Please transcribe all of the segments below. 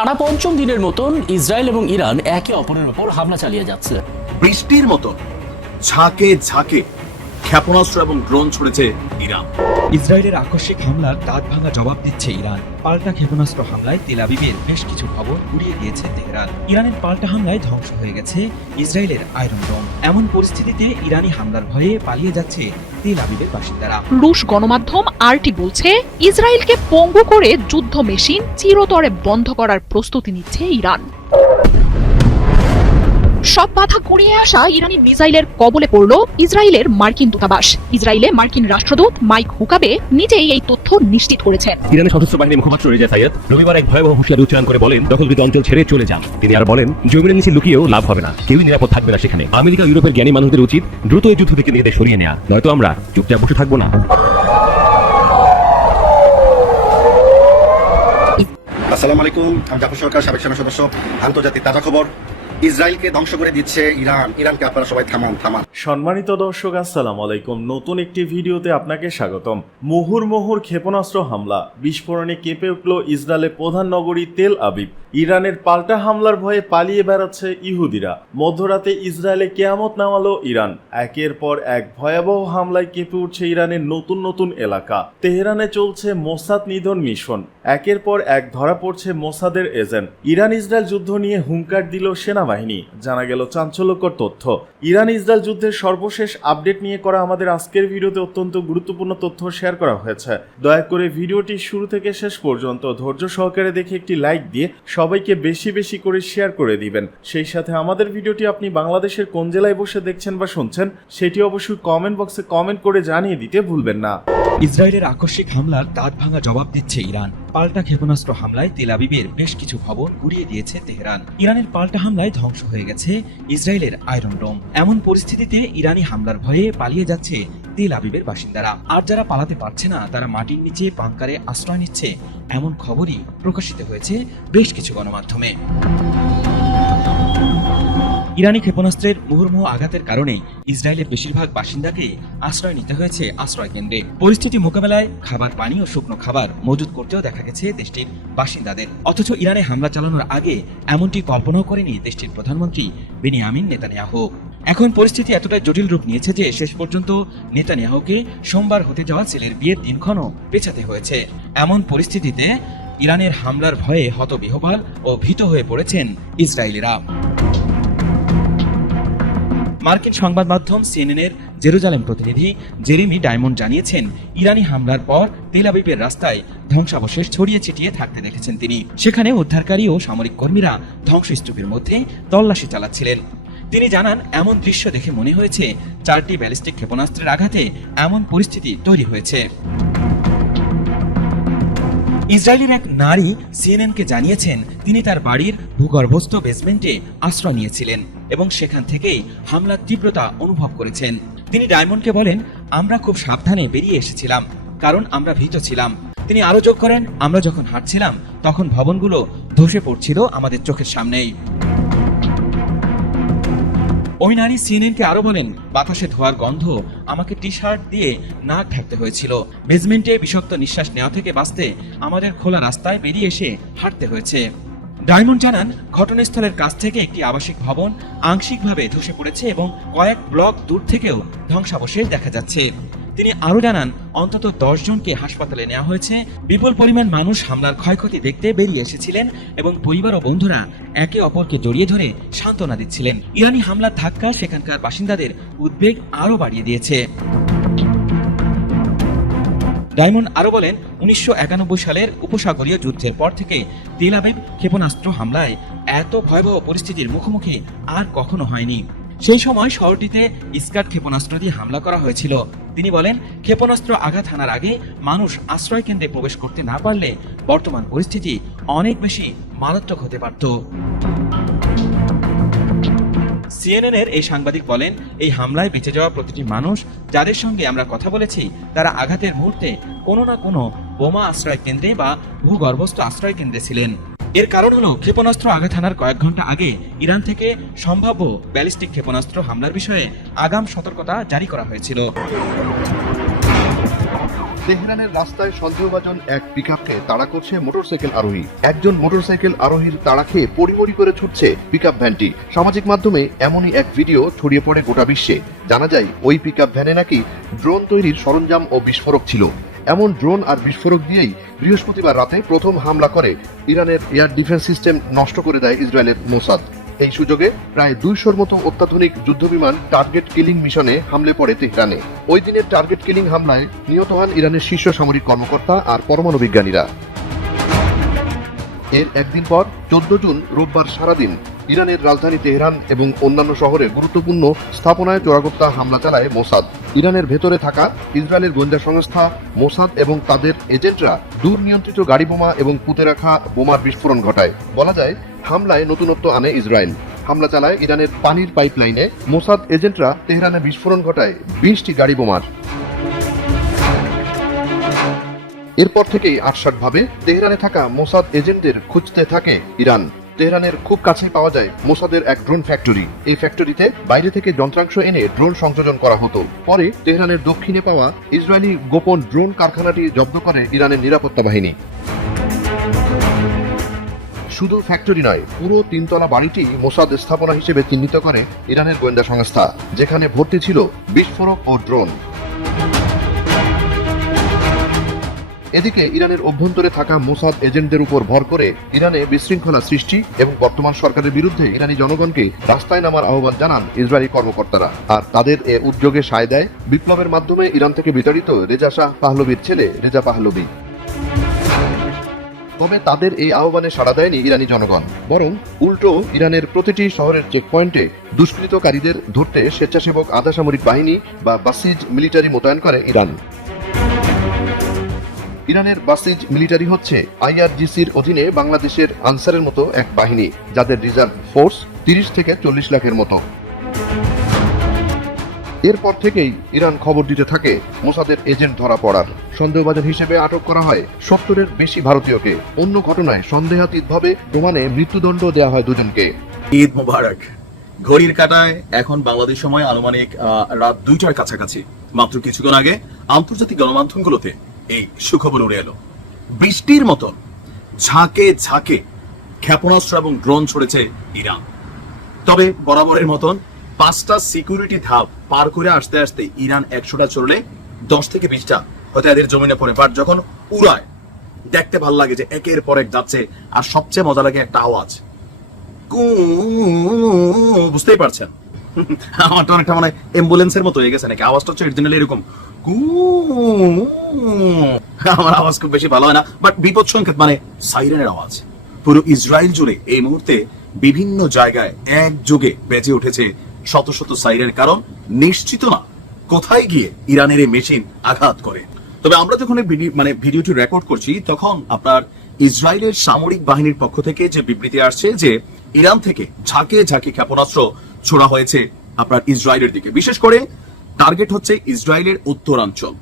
টানা পঞ্চম দিনের মতন ইসরায়েল এবং ইরান একে অপরের উপর হামলা চালিয়ে যাচ্ছে। বৃষ্টির মতন, ঝাঁকে ঝাঁকে। ক্ষেপণাস্ত্র এবং ড্রোন ছুড়েছে ইরান। ইসরায়েলের আকস্মিক হামলার দাঁত ভাঙা জবাব দিচ্ছে ইরান। পাল্টা ক্ষেপণাস্ত্র হামলায় তেল আবিবের বেশ কিছু খবর উড়িয়ে দিয়েছে তেহরান। ইরানের পাল্টা হামলায় ধ্বংস হয়ে গেছে ইসরায়েলের আয়রন ডোম এমন পরিস্থিতিতে ইরানি হামলার ভয়ে পালিয়ে যাচ্ছে তেল আবিবের বাসিন্দারা। রুশ গণমাধ্যম আরটি বলছে ইসরায়েলকে পঙ্গু করে যুদ্ধ মেশিন চিরতরে বন্ধ করার প্রস্তুতি নিচ্ছে ইরান। সব বাধা গড়িয়ে আসা ইরানি মিসাইলের কবলে পড়ল ইসরায়েলের মার্কিন দূতাবাস। ইসরায়েলে মার্কিন রাষ্ট্রদূত মাইক হুকাবে নিজেই এই তথ্য নিশ্চিত করেছেন। ইরানের সশস্ত্র বাহিনীর মুখপাত্র রেজা সাইয়েদ রবিবার এক ভয়াবহ হুঁশিয়ারি উচ্চারণ করে বলেন দখলকৃত অঞ্চল ছেড়ে চলে যান। তিনি আর বলেন জমিনের নিচে লুকিয়েও লাভ হবে না। কেউই নিরাপদ থাকবে না সেখানে। আমেরিকা ইউরোপের জ্ঞানী মানুষদের উচিত দ্রুত এই যুদ্ধ থেকে নিজেদের সরিয়ে নেওয়া নয়তো আমরা চুপচাপ বসে থাকব না। আসসালামু আলাইকুম। আমি জাফর সরকার সাবেক সেনা সদস্য আন্তর্জাতিক তাজা খবর। ইসরায়েলকে ধ্বংস করে দিচ্ছে ইরান। ইরানকে আপনারা সবাই থামান থামান। সম্মানিত দর্শক, আসসালামু আলাইকুম। নতুন একটি ভিডিওতে আপনাকে স্বাগতম। মুহুর মুহুর ক্ষেপণাস্ত্র হামলা। বিস্ফোরণে কেঁপে উঠল ইসরায়েলের প্রধান নগরী তেল আবিব। ইরানের পাল্টা হামলার ভয়ে পালিয়ে বেড়াচ্ছে ইহুদিরা। মধ্যরাতে ইসরায়েলে কেয়ামত নামালো ইরান। একের পর এক ভয়াবহ হামলায় কেঁপে উঠছে ইরানের নতুন নতুন এলাকা। তেহরানে চলছে মোসাদ নিধন মিশন। একের পর এক ধরা পড়ছে মোসাদের এজেন্ট। ইরান ইসরায়েল যুদ্ধ নিয়ে হুঙ্কার দিল সেনাবাহিনী। জানা গেল চাঞ্চল্যকর তথ্য। ইরান ইসরায়েল যুদ্ধের সর্বশেষ আপডেট নিয়ে করা আমাদের আজকের ভিডিওতে অত্যন্ত গুরুত্বপূর্ণ তথ্য শেয়ার করা হয়েছে। দয়া করে ভিডিওটি শুরু থেকে শেষ পর্যন্ত ধৈর্য সহকারে দেখে একটি লাইক দিয়ে সবাইকে বেশি বেশি করে শেয়ার করে দিবেন। সেই সাথে আমাদের ভিডিওটি আপনি বাংলাদেশের কোন জেলায় বসে দেখছেন বা শুনছেন, সেটি অবশ্যই কমেন্ট বক্সে কমেন্ট করে জানিয়ে দিতে ভুলবেন না। ইসরায়েলের আকস্মিক হামলার দাঁত ভাঙা জবাব দিচ্ছে ইরান। পাল্টা ক্ষেপণাস্ত্র হামলায় তেল আবিবের বেশ কিছু ভবন উড়িয়ে দিয়েছে তেহরান। ইরানের পাল্টা হামলায় ধ্বংস হয়ে গেছে ইসরায়েলের আয়রন ডোম। এমন পরিস্থিতিতে ইরানি হামলার ভয়ে পালিয়ে যাচ্ছে তেল আবিবের বাসিন্দারা। আর যারা পালাতে পারছে না, তারা মাটির নিচে বাংকারে আশ্রয় নিচ্ছে, এমন খবরই প্রকাশিত হয়েছে বেশ কিছু গণমাধ্যমে। ইরানি ক্ষেপণাস্ত্রের মুহুর্মুহ আঘাতের কারণে ইসরায়েলের বেশিরভাগ বাসিন্দাকে আশ্রয় নিতে হয়েছে আশ্রয় কেন্দ্রে পরিস্থিতি মোকাবেলায় খাবার, পানি ও শুকনো খাবার মজুত করতেও দেখা গেছে দেশটির বাসিন্দাদের। অথচ ইরানে হামলা চালানোর আগে এমনটি কল্পনাও করেনি দেশটির প্রধানমন্ত্রী বেনিয়ামিন নেতানিয়াহু। এখন পরিস্থিতি এতটাই জটিল রূপ নিয়েছে যে শেষ পর্যন্ত নেতানিয়াহুকে সোমবার হতে যাওয়া ছেলের বিয়ের দিনক্ষণও পেছাতে হয়েছে। এমন পরিস্থিতিতে ইরানের হামলার ভয়ে হতবিহবাল ও ভীত হয়ে পড়েছেন ইসরায়েলিরা। মার্কিন সংবাদ মাধ্যম সিএনএনের জেরুজালেম প্রতিনিধি জেরিমি ডায়মন্ড জানিয়েছেন, ইরানি হামলার পর তেল আবিবের রাস্তায় ধ্বংসাবশেষ ছড়িয়ে ছিটিয়ে থাকতে দেখেছেন তিনি। সেখানে উদ্ধারকারী ও সামরিক কর্মীরা ধ্বংসস্তূপের মধ্যে তল্লাশি চালাচ্ছিলেন। তিনি জানান, এমন দৃশ্য দেখে মনে হয়েছে, চারটি ব্যালিস্টিক ক্ষেপণাস্ত্রের আঘাতে এমন পরিস্থিতি তৈরি হয়েছে। ইসরায়েলের এক নারী সিএনএনকে জানিয়েছেন, তিনি তার বাড়ির ভূগর্ভস্থ বেসমেন্টে আশ্রয় নিয়েছিলেন এবং সেখান থেকেই হামলার তীব্রতা অনুভব করেছেন। তিনি ডায়মন্ডকে বলেন, আমরা খুব সাবধানে বেরিয়ে এসেছিলাম, কারণ আমরা ভীত ছিলাম। তিনি আরও যোগ করেন, আমরা যখন হাঁটছিলাম, তখন ভবনগুলো ধসে পড়ছিল আমাদের চোখের সামনেই। ওই নারী সিএনএনকে আরও বলেন, বাতাসে ধোয়ার গন্ধ আমাকে টি শার্ট দিয়ে নাক ঢাকতে হয়েছিল। বেসমেন্টে বিষাক্ত নিঃশ্বাস নেওয়া থেকে বাঁচতে আমাদের খোলা রাস্তায় বেরিয়ে এসে হাঁটতে হয়েছে। ডায়মন্ড জানান, ঘটনাস্থলের কাছ থেকে একটি আবাসিক ভবন আংশিকভাবে ধসে পড়েছে এবং কয়েক ব্লক দূর থেকেও ধ্বংসাবশেষ দেখা যাচ্ছে। তিনি আরও জানান, অন্তত দশ জনকে হাসপাতালে নেওয়া হয়েছে। বিপুল পরিমাণ মানুষ হামলার ক্ষয়ক্ষতি দেখতে বেরিয়ে এসেছিলেন এবং পরিবার ও বন্ধুরা একে অপরকে জড়িয়ে ধরে সান্ত্বনা দিচ্ছিলেন। ইরানি হামলার ধাক্কা সেখানকার বাসিন্দাদের উদ্বেগ আরও বাড়িয়ে দিয়েছে। ডায়মন্ড আরও বলেন, উনিশশো একানব্বই সালের উপসাগরীয় যুদ্ধের পর থেকে তেল ক্ষেপণাস্ত্র হামলায় এত ভয়াবহ পরিস্থিতির মুখোমুখি আর কখনো হয়নি। সেই সময় শহরটিতে ইস্কাট ক্ষেপণাস্ত্র দিয়ে হামলা করা হয়েছিল। তিনি বলেন, ক্ষেপণাস্ত্র আঘাত হানার আগে মানুষ আশ্রয় কেন্দ্রে প্রবেশ করতে না পারলে বর্তমান পরিস্থিতি অনেক বেশি মারাত্মক হতে পারত। সিএনএন এর এই সাংবাদিক বলেন, এই হামলায় বেঁচে যাওয়া প্রতিটি মানুষ যাদের সঙ্গে আমরা কথা বলেছি, তারা আঘাতের মুহূর্তে কোনো না কোনো বোমা আশ্রয় কেন্দ্রে বা ভূগর্ভস্থ আশ্রয় কেন্দ্রে ছিলেন। এর কারণ হলো ক্ষেপণাস্ত্র আঘাত হানার কয়েক ঘণ্টা আগে ইরান থেকে সম্ভাব্য ব্যালিস্টিক ক্ষেপণাস্ত্র হামলার বিষয়ে আগাম সতর্কতা জারি করা হয়েছিল। তেহরানের রাস্তায় সন্দেহভাজন এক পিকআপকে তাড়া করছে মোটরসাইকেল আরোহী। একজন মোটরসাইকেল আরোহীর তাড়া খেয়ে পরিমরি করে ছুটছে পিকআপ ভ্যানটি। সামাজিক মাধ্যমে এমনই এক ভিডিও ছড়িয়ে পড়ে গোটা বিশ্বে। জানা যায়, ওই পিকআপ ভ্যানে নাকি ড্রোন তৈরির সরঞ্জাম ও বিস্ফোরক ছিল। এমন ড্রোন আর বিস্ফোরক দিয়েই বৃহস্পতিবার রাতে প্রথম হামলা করে ইরানের এয়ার ডিফেন্স সিস্টেম নষ্ট করে দেয় ইসরায়েলের মোসাদ। এই সুযোগে প্রায় দুইশোর মতো অত্যাধুনিক যুদ্ধবিমান টার্গেট কিলিং মিশনে হামলে পড়ে তেহরানে। ওই দিনের টার্গেট কিলিং হামলায় নিহত হন ইরানের শীর্ষ সামরিক কর্মকর্তা আর পরমাণু বিজ্ঞানীরা। এর একদিন পর, চোদ্দ জুন, রোববার সারাদিন, ইরানের রাজধানী তেহরান এবং অন্যান্য শহরে গুরুত্বপূর্ণ স্থাপনায় চোরাগোপ্তা হামলা চালায় মোসাদ। ইরানের ভেতরে থাকা ইসরায়েলের গোয়েন্দা সংস্থা, মোসাদ এবং তাদের এজেন্টরা দূর নিয়ন্ত্রিত গাড়ি বোমা এবং পুঁতে রাখা বোমার বিস্ফোরণ ঘটায়। বলা যায়, হামলায় নতুনত্ব আনে ইসরায়েল। হামলা চালায় ইরানের পানির পাইপলাইনে। মোসাদ এজেন্টরা তেহরানে বিস্ফোরণ ঘটায় বিশটি গাড়ি বোমার। এরপর থেকেই আটসাটভাবে তেহরানে থাকা মোসাদ এজেন্টদের খুঁজতে থাকে ইরান। তেহরানের খুব কাছে পাওয়া যায় মোসাদের এক ড্রোন ফ্যাক্টরি এই ফ্যাক্টরিতে বাইরে থেকে যন্ত্রাংশ এনে ড্রোন সংযোজন করা হতো। পরে তেহরানের দক্ষিণে পাওয়া ইসরায়েলি গোপন ড্রোন কারখানাটি জব্দ করে ইরানের নিরাপত্তা বাহিনী। শুধু ফ্যাক্টরি নয়, পুরো তিনতলা বাড়িটি মোসাদ স্থাপনা হিসেবে চিহ্নিত করে ইরানের গোয়েন্দা সংস্থা, যেখানে ভর্তি ছিল বিস্ফোরক ও ড্রোন এদিকে ইরানের অভ্যন্তরে থাকা মোসাদ এজেন্টদের উপর ভর করে ইরানে বিশৃঙ্খলা সৃষ্টি এবং বর্তমান সরকারের বিরুদ্ধে ইরানি জনগণকে রাস্তায় নামার আহ্বান জানান ইসরায়েলি কর্মকর্তারা। আর তাদের এ উদ্যোগে সায় দেয় বিপ্লবের মাধ্যমে ইরান থেকে বিতাড়িত রেজা শাহ পাহলবির ছেলে রেজা পাহলবি তবে তাদের এই আহ্বানে সাড়া দেয়নি ইরানি জনগণ। বরং উল্টো ইরানের প্রতিটি শহরের চেকপয়েন্টে দুষ্কৃতকারীদের ধরতে স্বেচ্ছাসেবক আধা সামরিক বাহিনী বা বাসিজ মিলিটারি মোতায়েন করে ইরান। ইরানের বাসিজ মিলিটারি হচ্ছে আইআরজিসির অধীনে বাংলাদেশের আনসারের মতো এক বাহিনী, যাদের রিজার্ভ ফোর্স তিরিশ থেকে চল্লিশ লাখের মতো। এরপর থেকেই ইরান খবর দিতে থাকে, মোসাদের এজেন্ট ধরা পড়ার। সন্দেহভাজন হিসেবে আটক করা হয় সত্তরের বেশি ভারতীয়কে। অন্য ঘটনায় সন্দেহাতীতভাবে প্রমাণে মৃত্যুদণ্ড দেওয়া হয় দুজনকে। ঈদ মোবারক। ঘড়ির কাটায় এখন বাংলাদেশ সময় আনুমানিক রাত দুইটার কাছাকাছি। মাত্র কিছুক্ষণ আগে আন্তর্জাতিক গণমাধ্যমগুলোতে এই সুখবর উড়ে এলো। বৃষ্টির মতন ঝাঁকে ঝাঁকে ক্ষেপণাস্ত্র এবং ড্রোন ছড়েছে ইরান। তবে বরাবরের মতন পাঁচটা সিকিউরিটি ধাপ পার করে আসতে আসতে ইরান একশোটা চড়লে দশ থেকে বিশটা হয়তো এদের জমিনে পড়ে। বাট যখন উড়ায়, দেখতে ভালো লাগে যে একের পর এক যাচ্ছে আর সবচেয়ে মজা লাগে একটা আওয়াজ। বুঝতেই পারছেন? অনেকটা মানে অ্যাম্বুলেন্সের মতো হয়ে গেছে নাকি? আওয়াজটা হচ্ছে এরকম। আমার আওয়াজ খুব বেশি ভালো হয় না বাট বিপদ সংকেত মানে সাইরেনের আওয়াজ। পুরো ইসরায়েল জুড়ে এই মুহূর্তে বিভিন্ন জায়গায় একযোগে বেজে উঠেছে শত শত সাইরেন কারণ নিশ্চিত না কোথায় গিয়ে ইরানের এই মেশিন আঘাত করে। তবে আমরা যখন মানে ভিডিওটি রেকর্ড করছি, তখন আপনার ইসরায়েলের সামরিক বাহিনীর পক্ষ থেকে যে বিবৃতি আসছে যে ইরান থেকে ঝাঁকে ঝাঁকে ক্ষেপণাস্ত্র ছোড়া হয়েছে আপনার ইসরায়েলের দিকে। বিশেষ করে টার্গেট হচ্ছে ইসরায়েলের উত্তরাঞ্চল।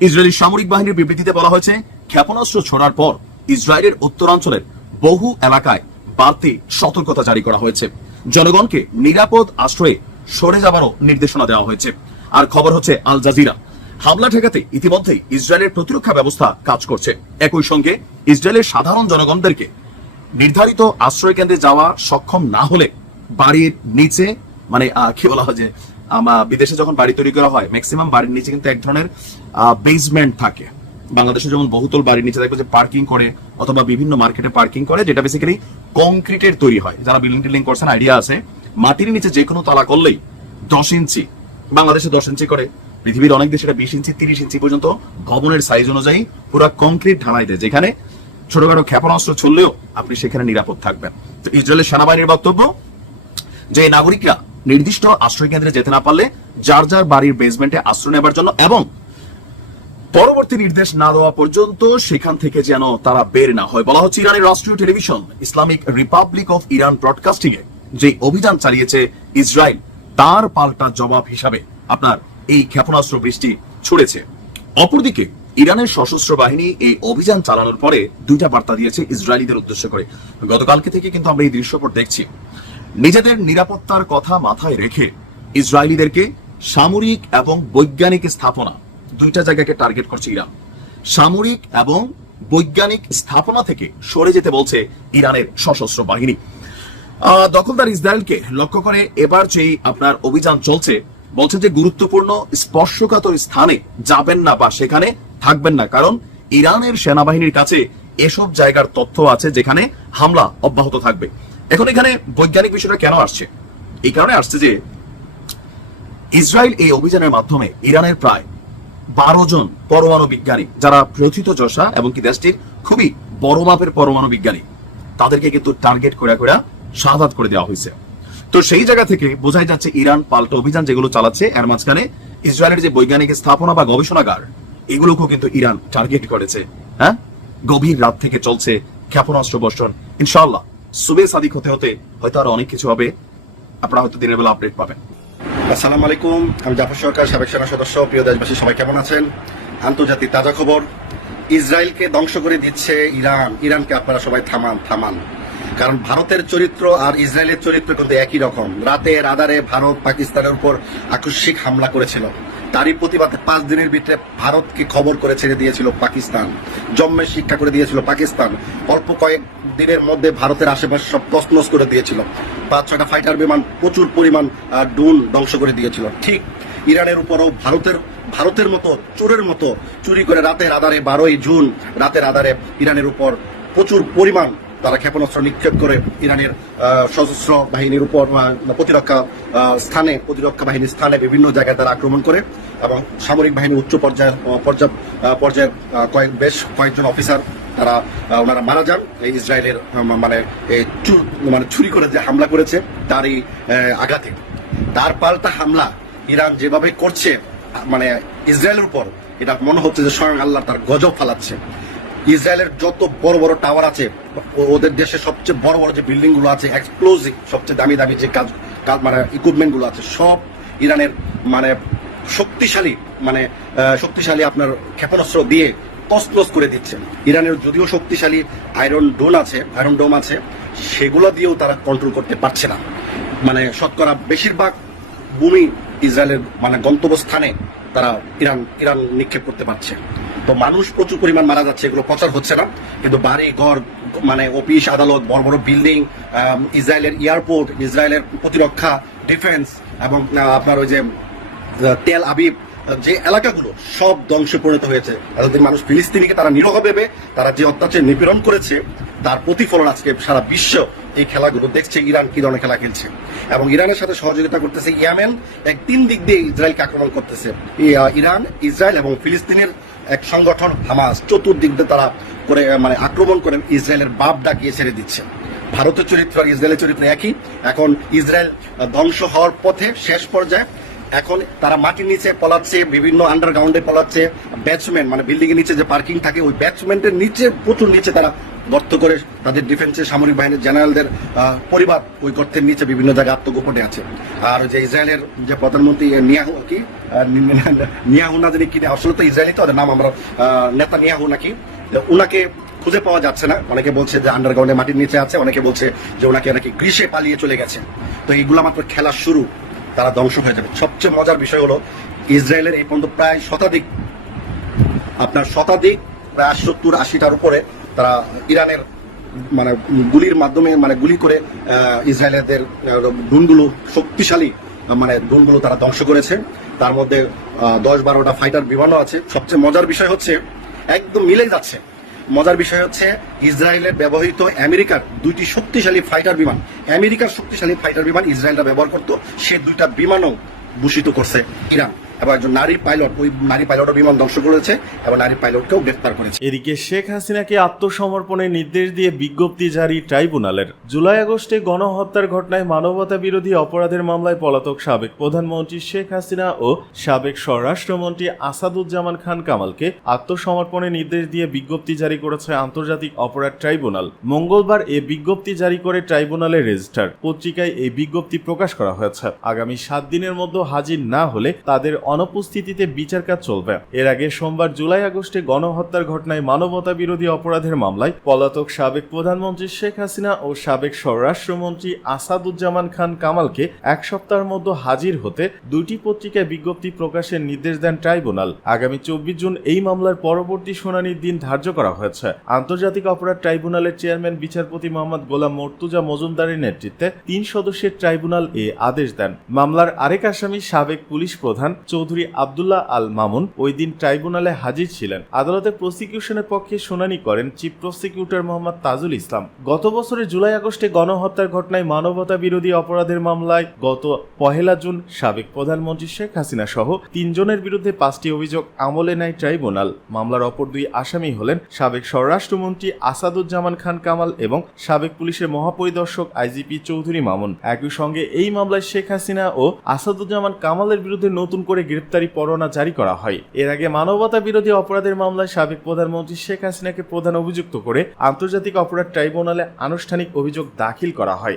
ইসরায়েলি সামরিক বাহিনীর বিবৃতিতে বলা হয়েছে, ক্ষেপণাস্ত্র ছোড়ার পর ইসরায়েলের উত্তরাঞ্চলের বহু এলাকায় বাড়তি সতর্কতা জারি করা হয়েছে। জনগণকে নিরাপদ আশ্রয়ে সরে যাবারও নির্দেশনা দেওয়া হয়েছে। আর খবর হচ্ছে আল জাজিরা। হামলা ঠেকাতে ইতিমধ্যেই ইসরায়েলের প্রতিরক্ষা ব্যবস্থা কাজ করছে। একই সঙ্গে ইসরায়েলের সাধারণ জনগণদেরকে নির্ধারিত আশ্রয় কেন্দ্রে যাওয়া সক্ষম না হলে বাড়ির নিচে মানে কি বলা হয় যে আমার বিদেশে যখন বাড়ি তৈরি করা হয় ম্যাক্সিমাম বাড়ির নিচে কিন্তু এক ধরনের বেসমেন্ট থাকে। বাংলাদেশে যেমন বহুতল বাড়ির নিচে দেখবে যে পার্কিং করে, অথবা বিভিন্ন মার্কেটে পার্কিং করে, যেটা বেসিক্যালি কংক্রিটের তৈরি হয়। যারা বিল্ডিং টিল্ডিং করছেন আইডিয়া আছে। মাটির নিচে যে কোনো তলা করলেই দশ ইঞ্চি, বাংলাদেশে দশ ইঞ্চি করে। পৃথিবীর অনেক দেশে এটা বিশ ইঞ্চি, তিরিশ ইঞ্চি পর্যন্ত ভবনের সাইজ অনুযায়ী পুরো কংক্রিট ঢালাই দেয়। যেখানে ছোটখাটো ক্ষেপণাস্ত্র চললেও আপনি সেখানে নিরাপদ থাকবেন। তো ইসরায়েলের সেনাবাহিনীর বক্তব্য, যে নাগরিকরা নির্দিষ্ট আশ্রয় কেন্দ্রে যেতে না পারলে যার যার বাড়ির বেসমেন্টে আশ্রয় নেবার জন্য এবং পরবর্তী নির্দেশ না দেওয়া পর্যন্ত সেখান থেকে যেন তারা বের না হয়। বলা হচ্ছে ইরানের রাষ্ট্রীয় television, Islamic Republic of Iran Broadcasting এ যে অভিযান চালিয়েছে ইসরায়েল, তার পাল্টা জবাব হিসাবে আপনার এই ক্ষেপণাস্ত্র বৃষ্টি ছুড়েছে। অপরদিকে, ইরানের সশস্ত্র বাহিনী এই অভিযান চালানোর পরে দুইটা বার্তা দিয়েছে ইসরায়েলিদের উদ্দেশ্য করে। গতকালকে থেকে কিন্তু আমরা এই দৃশ্যপট দেখছি। নিজেদের নিরাপত্তার কথা মাথায় রেখে ইসরায়েলিদেরকে সামরিক এবং বৈজ্ঞানিক স্থাপনা, দুইটা জায়গাকে টার্গেট করছে ইরান। সামরিক এবং বৈজ্ঞানিক স্থাপনা থেকে সরে যেতে বলছে ইরানের সশস্ত্র বাহিনী। দখলদার ইসরায়েলকে লক্ষ্য করে এবার যেই আপনার অভিযান চলছে বলছে যে গুরুত্বপূর্ণ স্পর্শকাতর স্থানে যাবেন না বা সেখানে থাকবেন না। কারণ ইরানের সেনাবাহিনীর কাছে এসব জায়গার তথ্য আছে যেখানে হামলা অব্যাহত থাকবে। এখন এখানে বৈজ্ঞানিক বিষয়টা কেন আসছে? এই কারণে আসছে যে ইসরায়েল এই অভিযানের মাধ্যমে ইরানের প্রায় বারো জন পরমাণু বিজ্ঞানী, যারা প্রথিত যশা এবং কি দেশটির খুবই বড় মাপের পরমাণু বিজ্ঞানী, তাদেরকে কিন্তু টার্গেট করে করে শাহাদ করে দেওয়া হয়েছে। তো সেই জায়গা থেকে বোঝাই যাচ্ছে ইরান পাল্টা অভিযান যেগুলো চালাচ্ছে, এর মাঝখানে ইসরায়েলের যে বৈজ্ঞানিক স্থাপনা বা গবেষণাগার, এগুলোকেও কিন্তু ইরান টার্গেট করেছে। হ্যাঁ? গভীর রাত থেকে চলছে ক্ষেপণাস্ত্র বর্ষণ। ইনশাআল্লাহ, সুবে সাদিক হতে হতে হয়তো আরও অনেক কিছু হবে। আপনারা হয়তো দিনের বেলা আপডেট পাবেন। আসসালামু আলাইকুম, আমি জাফর সরকার, সাবেক সেনা সদস্য। প্রিয় দেশবাসী, সবাই কেমন আছেন? আন্তর্জাতিক তাজা খবর, ইসরায়েলকে ধ্বংস করে দিচ্ছে ইরান। ইরানকে আপনারা সবাই থামান থামান। কারণ ভারতের চরিত্র আর ইসরায়েলের চরিত্র কিন্তু একই রকম। রাতের আধারে ভারত পাকিস্তানের উপর আকস্মিক হামলা করেছিল। তারই প্রতিবাদে পাঁচ দিনের ভিতরে ভারতকে খবর করে ছেড়ে দিয়েছিল পাকিস্তান। জন্মে শিক্ষা করে দিয়েছিল পাকিস্তান। অল্প কয়েক দিনের মধ্যে ভারতের আশেপাশে সব তসনস করে দিয়েছিল। পাঁচ ছটা ফাইটার বিমান প্রচুর পরিমাণ ডুন ধ্বংস করে দিয়েছিল। ঠিক ইরানের উপরও ভারতের ভারতের মতো, চোরের মতো চুরি করে রাতের আধারে বারোই জুন রাতের আধারে ইরানের উপর প্রচুর পরিমাণ তারা ক্ষেপণাস্ত্র নিক্ষেপ করে ইরানের সশস্ত্র বাহিনীর উপর প্রতিরক্ষা স্থানে, প্রতিরক্ষা বাহিনীর স্থানে বিভিন্ন জায়গায় তারা আক্রমণ করে এবং সামরিক বাহিনীর উচ্চ পর্যায় পর্যায়ের কয়েক, বেশ কয়েকজন অফিসার তারা ওনারা মারা যান। ইসরায়েলের মানে মানে চুরি করে যে হামলা করেছে তারই আঘাতে। তার পাল্টা হামলা ইরান যেভাবে করছে মানে ইসরায়েলের উপর, এটা মনে হচ্ছে যে স্বয়ং আল্লাহ তার গজব ফালাচ্ছে। ইসরায়েলের যত বড় বড় টাওয়ার আছে ওদের দেশে সবচেয়ে বড় বড় যে বিল্ডিংগুলো আছে এক্সপ্লোজিভ সবচেয়ে দামি দামি যে কাজ মানে ইকুইপমেন্টগুলো আছে, সব ইরানের মানে শক্তিশালী মানে শক্তিশালী আপনার ক্ষেপণাস্ত্র দিয়ে তসনস করে দিচ্ছে। ইরানের যদিও শক্তিশালী আয়রন ডোন আছে আয়রন ডোম আছে, সেগুলো দিয়েও তারা কন্ট্রোল করতে পারছে না। মানে শতকরা বেশিরভাগ ভূমি ইসরায়েলের মানে গন্তব্যস্থানে তারা ইরান ইরান নিক্ষেপ করতে পারছে। তো মানুষ প্রচুর পরিমাণ মারা যাচ্ছে, এগুলো প্রচার হচ্ছে না। কিন্তু বাড়ি, ঘর মানে অফিস, আদালত, বড় বড় বিল্ডিং ইসরায়েলের এয়ারপোর্ট, ইসরায়েলের প্রতিরক্ষা, ডিফেন্স এবং আপনার ওই যে তেল আবিব, যে এলাকাগুলো সব ধ্বংসে পরিণত হয়েছে। মানুষ ফিলিস্তিনিকে তারা নিরহ ভেবে, তারা যে অত্যাচার নিপীড়ন করেছে তার প্রতিফলন আজকে সারা বিশ্ব এই খেলাগুলো দেখছে, ইরান কি ধরনের খেলা খেলছে। এবং ইরানের সাথে সহযোগিতা করতেছে ইয়ামেন, এক তিন দিক দিয়ে ইসরায়েলকে আক্রমণ করতেছে। ইরান, ইসরায়েল এবং ফিলিস্তিনের এক সংগঠন, হামাস, চতুর্দিক দিয়ে তারা করে মানে আক্রমণ করে ইসরায়েলের বাপ ডাকিয়ে ছেড়ে দিচ্ছে। ভারতের চরিত্র আর ইসরায়েলের চরিত্র একই। এখন ইসরায়েল ধ্বংস হওয়ার পথে শেষ পর্যায়ে এখন তারা মাটির নিচে পলাচ্ছে, বিভিন্ন আন্ডারগ্রাউন্ডে পলাচ্ছে। ব্যাটসম্যান মানে বিল্ডিং এর নিচে যে পার্কিং থাকে, ওই ব্যাটসম্যানের নিচে, প্রচুর নিচে তারা গর্ত করে তাদের ডিফেন্সের সামরিক বাহিনীর জেনারেলদের পরিবার ওই গর্তের নিচে বিভিন্ন জায়গায় আত্মগোপনে আছে। আর যে ইসরায়েলের যে প্রধানমন্ত্রী নিয়াহু, কি? নিয়াহু না জানি কি আসলে তো ইসরায়েলি তো নাম আমরা নেতা নিয়াহু নাকি। ওনাকে খুঁজে পাওয়া যাচ্ছে না। অনেকে বলছে যে আন্ডারগ্রাউন্ডে মাটির নিচে আছে, অনেকে বলছে যে ওনাকে নাকি গ্রীষে পালিয়ে চলে গেছে। তো এইগুলো মাত্র খেলা শুরু, তারা ধ্বংস হয়ে যাবে। সবচেয়ে মজার বিষয় হলো, ইসরায়েলের এই পর্যন্ত প্রায় শতাধিক, আপনার শতাধিক, প্রায় সত্তর আশিটার উপরে তারা ইরানের মানে গুলির মাধ্যমে মানে গুলি করে আহ, ইসরায়েলের ড্রোনগুলো শক্তিশালী মানে ড্রোনগুলো তারা ধ্বংস করেছে। তার মধ্যে দশ বারোটা ফাইটার বিমানও আছে। সবচেয়ে মজার বিষয় হচ্ছে একদম মিলে যাচ্ছে। মজার বিষয় হচ্ছে ইসরায়েলের ব্যবহৃত আমেরিকার দুইটি শক্তিশালী ফাইটার বিমান আমেরিকার শক্তিশালী ফাইটার বিমান ইসরায়েলরা ব্যবহার করতো। সে দুইটা বিমানও ভূষিত করছে ইরান। এবং একজন নারী পাইলট, ওই নারী পাইলটও বিমান ধ্বংস করেছে এবং নারী পাইলটকেও গ্রেফতার করেছে। এদিকে শেখ হাসিনাকে আত্মসমর্পণের নির্দেশ দিয়ে বিজ্ঞপ্তি জারি ট্রাইব্যুনালের। জুলাই আগস্টে গণহত্যার ঘটনায় মানবতা বিরোধী অপরাধের মামলায় পলাতক সাবেক প্রধানমন্ত্রী শেখ হাসিনা ও সাবেক স্বরাষ্ট্রমন্ত্রী আসাদুজ্জামান খান কামালকে আত্মসমর্পণের নির্দেশ দিয়ে বিজ্ঞপ্তি জারি করেছে আন্তর্জাতিক অপরাধ ট্রাইব্যুনাল। মঙ্গলবার এ বিজ্ঞপ্তি জারি করে ট্রাইব্যুনালের রেজিস্ট্রার। পত্রিকায় এই বিজ্ঞপ্তি প্রকাশ করা হয়েছে। আগামী সাত দিনের মধ্যে হাজির না হলে তাদের অনুপস্থিতিতে বিচার কাজ চলবে। এর আগে সোমবার জুলাই আগস্টে গণহত্যার ঘটনায় মানবতা বিরোধী অপরাধের মামলায় পলাতক সাবেক প্রধানমন্ত্রী শেখ হাসিনা ও সাবেক স্বরাষ্ট্রমন্ত্রী আসাদুজ্জামান খান কামালকে এক সপ্তাহের মধ্যে হাজির হতে দুটি পত্রিকায় বিজ্ঞপ্তি প্রকাশের নির্দেশ দেন ট্রাইব্যুনাল। আগামী চব্বিশ জুন এই মামলার পরবর্তী শুনানির দিন ধার্য করা হয়েছে। আন্তর্জাতিক অপরাধ ট্রাইব্যুনালের চেয়ারম্যান, বিচারপতি মোহাম্মদ গোলাম মর্তুজা মজুমদারের নেতৃত্বে তিন সদস্যের ট্রাইব্যুনাল এ আদেশ দেন। মামলার আরেক আসামি সাবেক পুলিশ প্রধান চৌধুরী আবদুল্লাহ আল মামুন ওই দিন ট্রাইব্যুনালে হাজির ছিলেন। আদালতে প্রসিকিউশনের পক্ষে শুনানি করেন চিফ প্রসিকিউটর মোহাম্মদ তাজুল ইসলাম। গত বছরের জুলাই আগস্টে গণহত্যার ঘটনায় মানবতা বিরোধী অপরাধের মামলায় গত পহেলা জুন সাবেক প্রধানমন্ত্রী শেখ হাসিনা সহ তিনজনের বিরুদ্ধে পাঁচটি অভিযোগ আমলে নেয় ট্রাইব্যুনাল। মামলার অপর দুই আসামি হলেন সাবেক স্বরাষ্ট্রমন্ত্রী আসাদুজ্জামান খান কামাল এবং সাবেক পুলিশের মহাপরিদর্শক আইজিপি চৌধুরী মামুন। একই সঙ্গে এই মামলায় শেখ হাসিনা ও আসাদুজ্জামান কামালের বিরুদ্ধে নতুন করে গ্রেপ্তারি পরোয়ানা জারি করা হয়। এর আগে মানবতা বিরোধী অপরাধের মামলায় সাবেক প্রধানমন্ত্রী শেখ হাসিনাকে প্রধান অভিযুক্ত করে আন্তর্জাতিক অপরাধ ট্রাইব্যুনালে আনুষ্ঠানিক অভিযোগ দাখিল করা হয়।